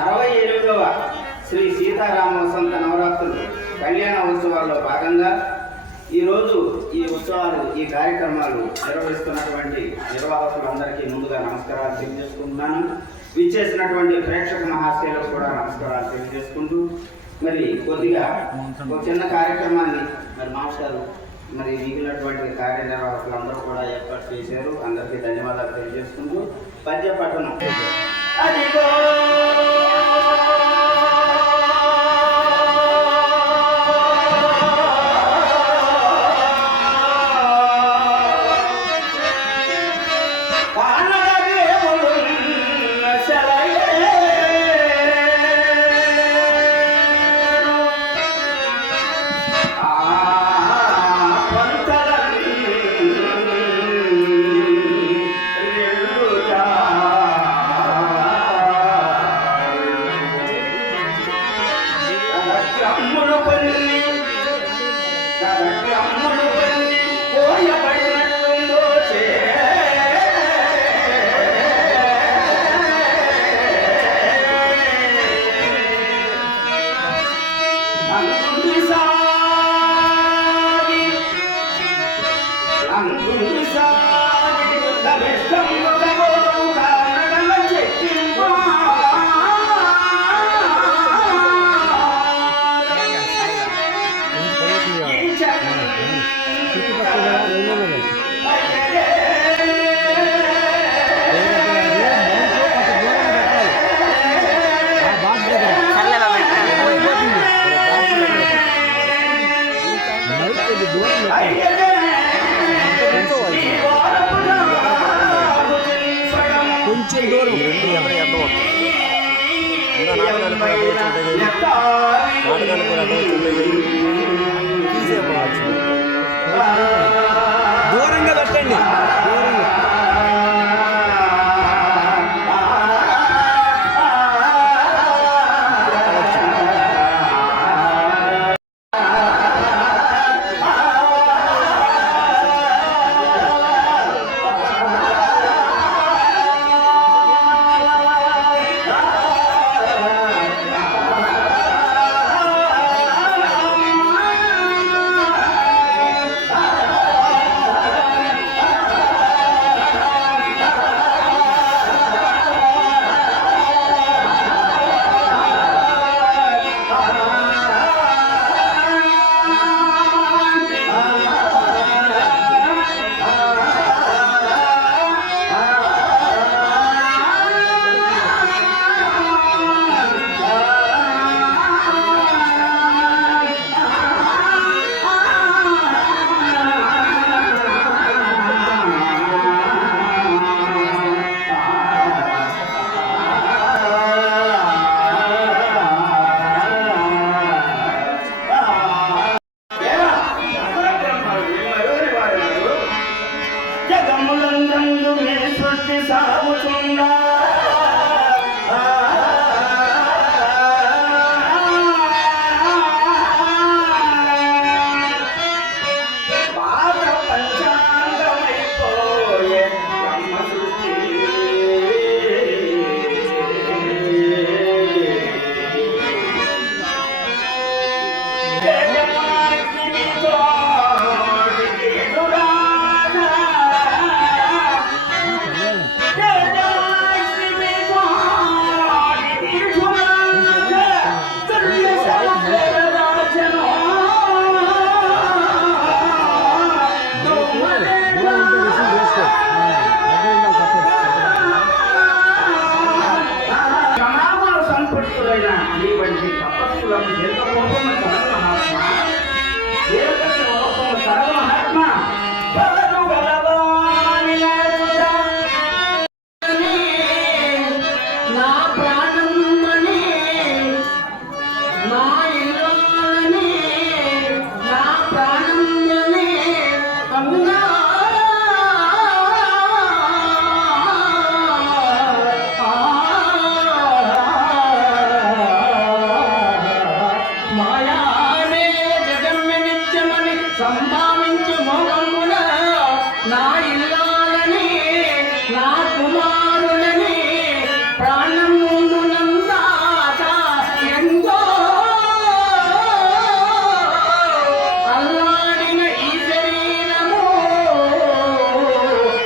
68వ శ్రీ సీతారామ వసంత నవరాత్రులు కళ్యాణ ఉత్సవాల్లో భాగంగా ఈరోజు ఈ కార్యక్రమాలు నిర్వహిస్తున్నటువంటి నిర్వాహకులందరికీ ముందుగా నమస్కారాలు తెలియజేసుకుంటున్నాను. విచ్చేసినటువంటి ప్రేక్షక మహాశయులకు కూడా నమస్కారాలు తెలియజేసుకుంటూ మరి కొద్దిగా ఒక చిన్న కార్యక్రమాన్ని మరి మాస్టారు మరి మిగిలినటువంటి కార్యనిర్వాహకులందరూ కూడా ఏర్పాటు చేశారు. అందరికీ ధన్యవాదాలు తెలియజేసుకుంటూ పద్య పఠనం కొంచెం దూరం దూరంగా పెట్టండి.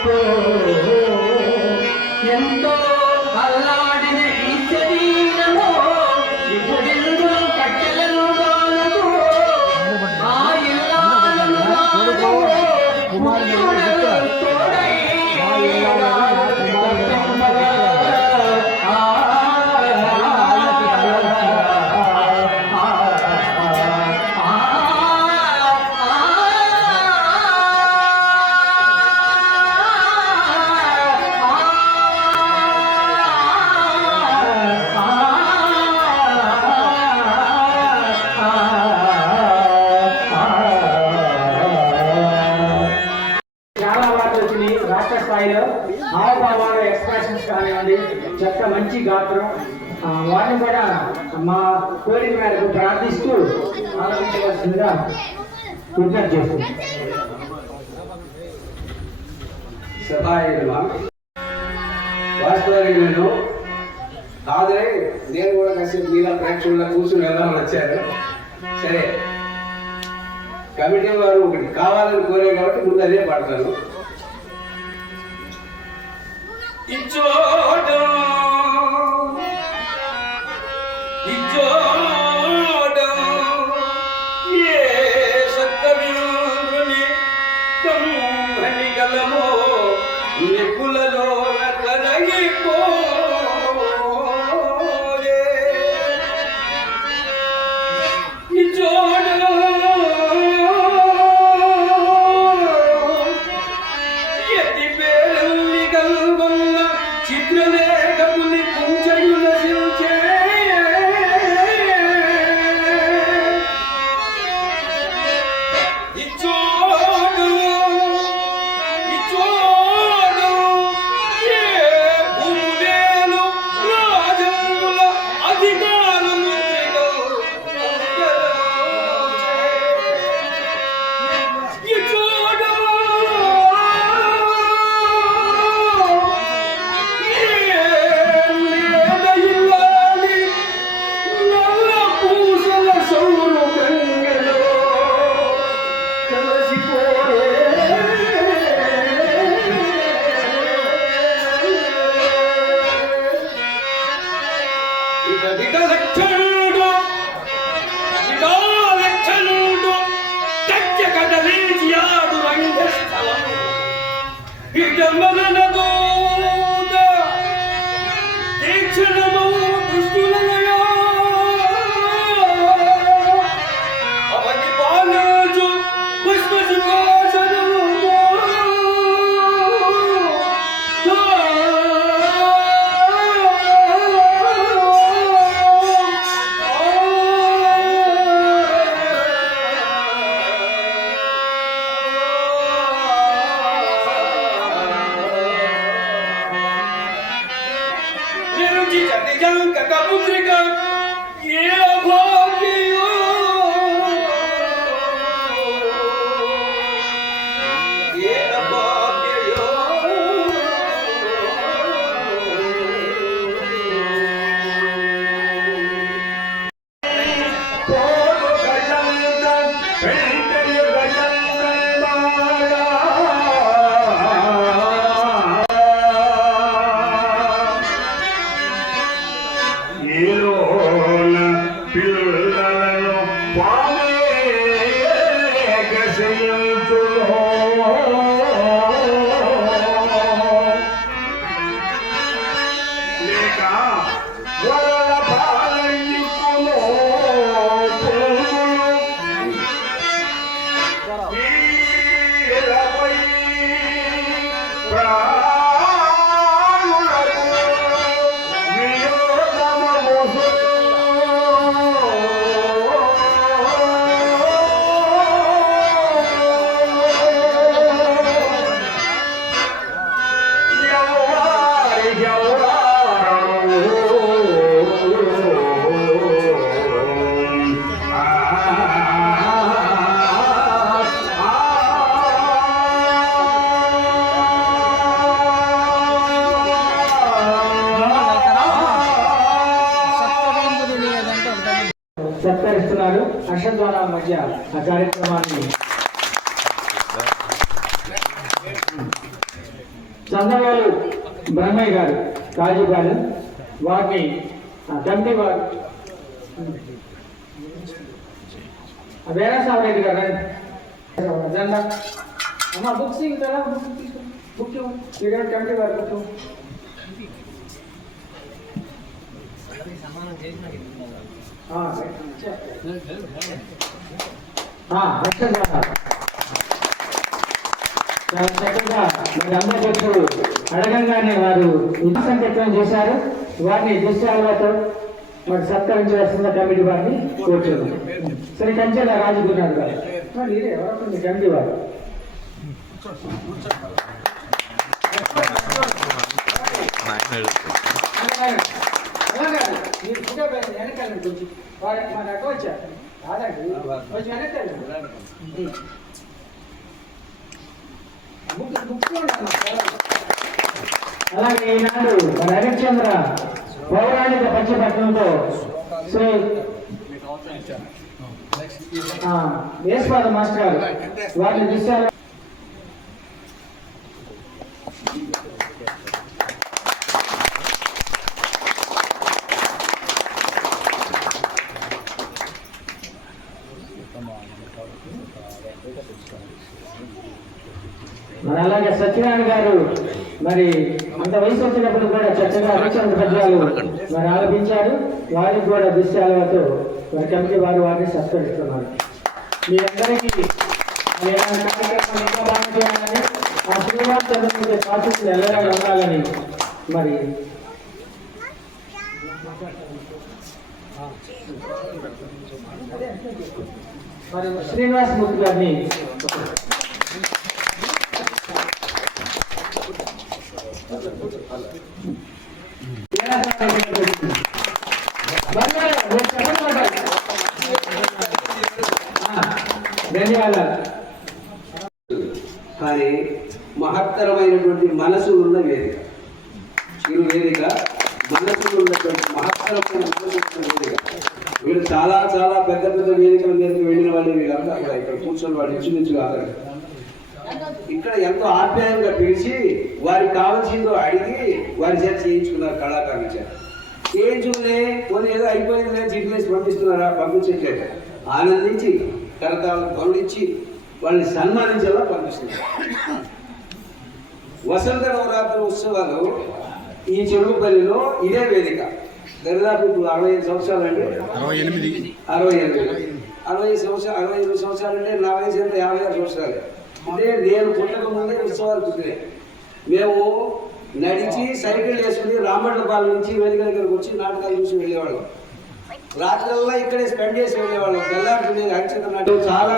చెప్పు ఎంతో అల్లాడిన ఈ శరీరము ఇప్పుడు కట్టెలను ఆ ఇల్లాలను రాష్ట్ర స్థాయిలో హావభావాలు ఎక్స్ప్రెషన్స్ కానివ్వండి, చెత్త మంచి గాత్రం, వారిని కూడా మా కోరిక మేరకు ప్రార్థిస్తూ ఆలోచించవలసిందిగా విజ్ఞప్తి చేస్తుంది. వాస్తవానికి నేను కూడా కాసేపు మీలా ప్రేక్షకుల్లో కూర్చుని వెళ్దామని వచ్చారు. సరే, కమిటీ వారు ఒకటి కావాలని కోరారు కాబట్టి ముందు అదే పడతాను. ఇచ్చోడు ఇచ్చోడు ఏ సత్తవింద్రుని కమ్మని గలమో నిప్పులలో కరగిపో సత్కరిస్తున్నారు. హర్షద్వార మధ్య ఆ కార్యక్రమాన్ని చంద్రబాబు బ్రహ్మయ్య గారు కాజీపాలెం వారిని కమిటీ వారు వీరాసావు రెడ్డి గారు అజెండా అమ్మ బుక్స్ ఇంకా బుక్ కమిటీ వారు బుక్ చాలా చక్కగా మరి అందరూ అడగంగానే వారు సంకేతం చేశారు. వారిని దృశ్యాలతో మరి సత్కరించవలసిన కమిటీ వారిని కోరుతున్నాం. సరే కంచెల రాజుకున్నారు గారు మీరే ఎవరు కమిటీ వారు మీరు ఫోటో వెనకాల కొంచెం మన అక్క వచ్చారు కాదండి కొంచెం వెనకాల అలాగే ఈనాడు రవిచంద్ర పౌరాణిక పంచపట్నంతో శ్రీ వేస్పాద మాస్టర్ గారు వారిని దృశ్యాలు మరి అలాగే సత్యనారాయణ గారు మరి అంత వయసు వచ్చినప్పుడు కూడా చక్కగా రవిచంద్ర పద్యాలు మరి ఆలపించారు. వారికి కూడా దృశ్యాలతో మరి కమిటీ వారిని సత్కరిస్తున్నారు. మీ అందరికీ కార్యక్రమం ఇంకా బాగా చేయాలని ఆ శ్రీనివాస్ చంద్రమూర్తి ఆశీస్సులు ఎల్లగా ఉండాలని మరి శ్రీనివాస్ మూర్తి గారిని ధన్యవాదాలు. కానీ మహత్తరమైనటువంటి మనసు ఉన్న వేదిక, చిరు వేదిక, మనసు ఉన్నటువంటి మహత్తరమైన మనసు ఉన్న వేదిక. వీళ్ళు చాలా చాలా పెద్ద పెద్ద వేదికల మీదకి వెళ్ళిన వాళ్ళు వీళ్ళంతా కూడా ఇక్కడ కూర్చొని వాళ్ళు ఇంచుమించు కాదు. ఇక్కడ ఎంతో ఆప్యాయంగా పిలిచి వారికి కావాల్సిందో అడిగి వారి చేత చేయించుకున్నారు. కళాకారుల చేత చేయించుకునే కొన్ని ఏదో అయిపోయింది లేదు చిట్లేసి పంపిస్తున్నారా, పంపించట్లేదు. ఆనందించి కరతాళ పనులిచ్చి వాళ్ళని సన్మానించేలా పంపిస్తున్నారు. వసంత నవరాత్రి ఉత్సవాలు ఈ చెరుకుపల్లిలో ఇదే వేదిక. దరిదాపు 65 సంవత్సరాలు అంటే 68 సంవత్సరాలు అంటే నా వయసు అంటే 56 సంవత్సరాలు. అంటే నేను పుట్టక ముందే ఉత్సవాలు పుట్టినాయి. మేము నడిచి సైకిల్ వేసుకుని రామడ్లపాలెం నుంచి వేదిక దగ్గరకు వచ్చి నాటకాలు చూసి వెళ్ళేవాళ్ళం. రాత్రుల్లో ఇక్కడే స్పెండ్ చేసి వెళ్ళేవాళ్ళం. తెల్లారి హరిచంద్ర నాటకం చాలా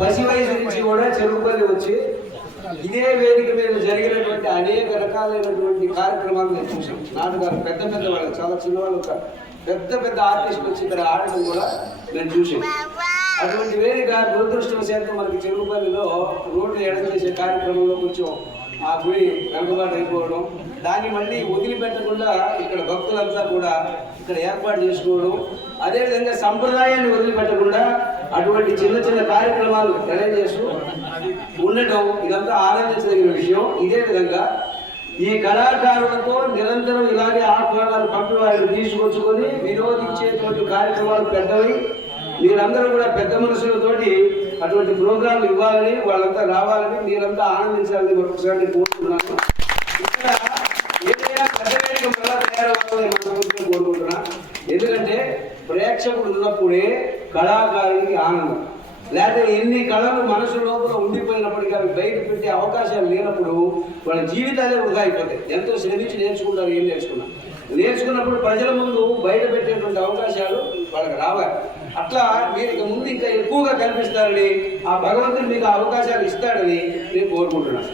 పసి వయసు నుంచి కూడా చెరుకుపల్లి వచ్చి ఇదే వేదిక మీద జరిగినటువంటి అనేక రకాలైనటువంటి కార్యక్రమాలు నేను చూసాం. నాటకాలు పెద్ద పెద్ద వాళ్ళు, చాలా చిన్నవాళ్ళు, పెద్ద పెద్ద ఆర్టిస్టులు వచ్చి ఇక్కడ ఆడటం కూడా నేను చూసాం. అటువంటి వేదిక దురదృష్టవశాత్తు మనకి చెరుకుపల్లిలో రోడ్లు ఎడం చేసే కార్యక్రమంలో కొంచెం ఆ గుడి వెనుకబాటు అయిపోవడం, దాన్ని మళ్ళీ వదిలిపెట్టకుండా ఇక్కడ భక్తులంతా కూడా ఇక్కడ ఏర్పాటు చేసుకోవడం, అదేవిధంగా సంప్రదాయాన్ని వదిలిపెట్టకుండా అటువంటి చిన్న చిన్న కార్యక్రమాలు తెలియజేస్తూ ఉండటం ఇదంతా ఆనందించదగిన విషయం. ఇదే విధంగా ఈ కళాకారులతో నిరంతరం ఇలాగే ఆహ్వానాలు పంపి వారిని తీసుకొచ్చుకొని వినోదించేటువంటి కార్యక్రమాలు పెద్దవి. మీరందరూ కూడా పెద్ద మనసులతోటి అటువంటి ప్రోగ్రాంలు ఇవ్వాలని, వాళ్ళంతా రావాలని, మీరంతా ఆనందించాలని మరొకసారి కోరుకుంటున్నాను. ఇక్కడ ఏదైనా పెద్ద వేదిక మళ్ళా తయారవ్వాలని మనస్ఫూర్తిగా కోరుకుంటున్నా. ఎందుకంటే ప్రేక్షకుడు ఉన్నప్పుడే కళాకారుడికి ఆనందం. లేకపోతే ఎన్ని కళలు మనసు లోపల ఉండిపోయినప్పటికీ అవి బయట పెట్టే అవకాశాలు లేనప్పుడు వాళ్ళ జీవితాలే వృధా అయిపోతాయి. ఎంతో శ్రమించి నేర్చుకుంటారు. ఏం నేర్చుకున్నప్పుడు ప్రజల ముందు బయట పెట్టేటువంటి అవకాశాలు వాళ్ళకి రావాలి. అట్లా మీరు ఇక ముందు ఇంకా ఎక్కువగా కనిపిస్తారని, ఆ భగవంతుడు మీకు అవకాశాలు ఇస్తాడని నేను కోరుకుంటున్నాను.